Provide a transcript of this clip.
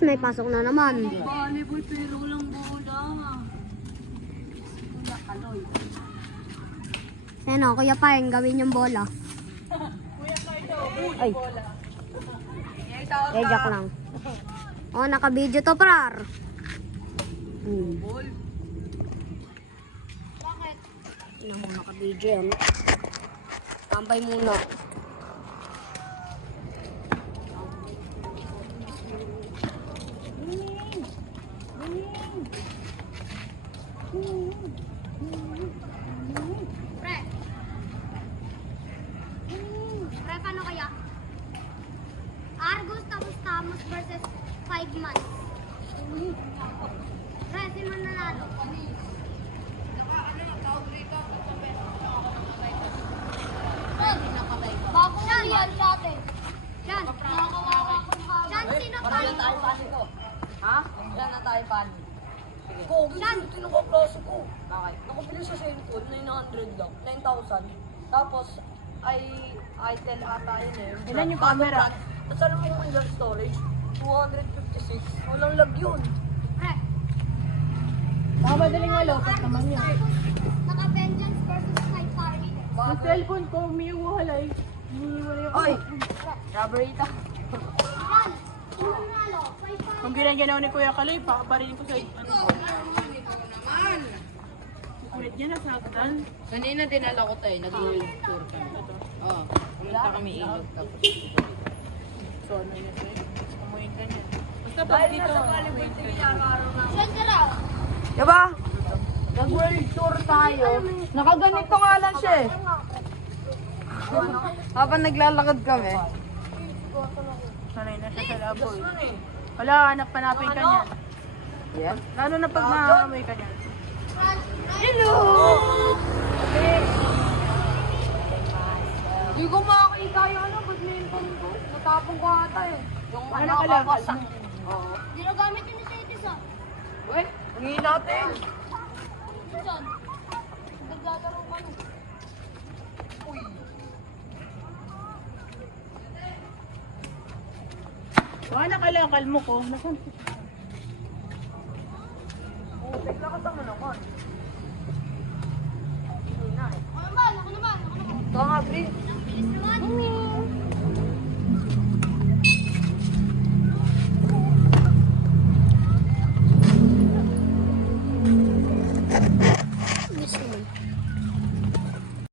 May pasok na naman. Volleyball pero walang bola. Kuya Kaloy. Ayan o, Kuya Payeng, gawin yung bola. Kuya Carlo, Ay. bola. Eh, joke lang. O, naka-video to, prar. Ball. Ano mo, naka-video yan. Tambay muna. Pre. Pre, paano kaya? Argos tapos Tamos versus 5 months. Pre, sino nanalo? Bago na yan sa atin. Yan. Yan, sino pa? Parang tayo paano ito. Ha? Ilan na tayo paano? Pogi, Yan. tinakaklase ko. Bakit? Nakabili sa cellphone, 900 lang. 9,000. Tapos, itel ata yun eh. Ilan yung camera? Tapos alam mo yung under storage? 256. Walang lag yun. Pre. Baka madaling malokot naman yun. Naka-vengeance versus 5 target. Sa cellphone ko, umiiwalay. Umiiwalay ako. Oy! Rabarita. Yan. Sino nanalo? 5 target. Kung ginaganaw ni Kuya Kaloy, pakaparinig ko sa ano. Kulit niya nasaktan. Kanina dinala ko tayo, nag-world tour kami. Oo, pumunta kami ilog tapos. So, ano yun ito eh. Umuhin ka niya. Basta pag Dahil dito, nasa volleyball team niya, araw na. Saan ka raw? Diba? Nag-world tour tayo. Nakaganito nga lang siya eh. Habang naglalakad kami. sanay na siya sa labo eh. Wala, hanap-hanapin ka niya. Yeah. Lalo na pag naamoy ka niya. Hello! Hindi ko makakita yung ano, badminton ko. Natapong ko ata eh. Yung Ano ka lang? Oo. Ginagamit yun sa itis ah. Uy, hingin natin. Saan? Naglalaro ka no. Wala kalakal mo ko. Nasaan? Bigla ka tama naman. Ako naman, ako naman, ako naman. Ito nga, Bri. Ang bilis naman.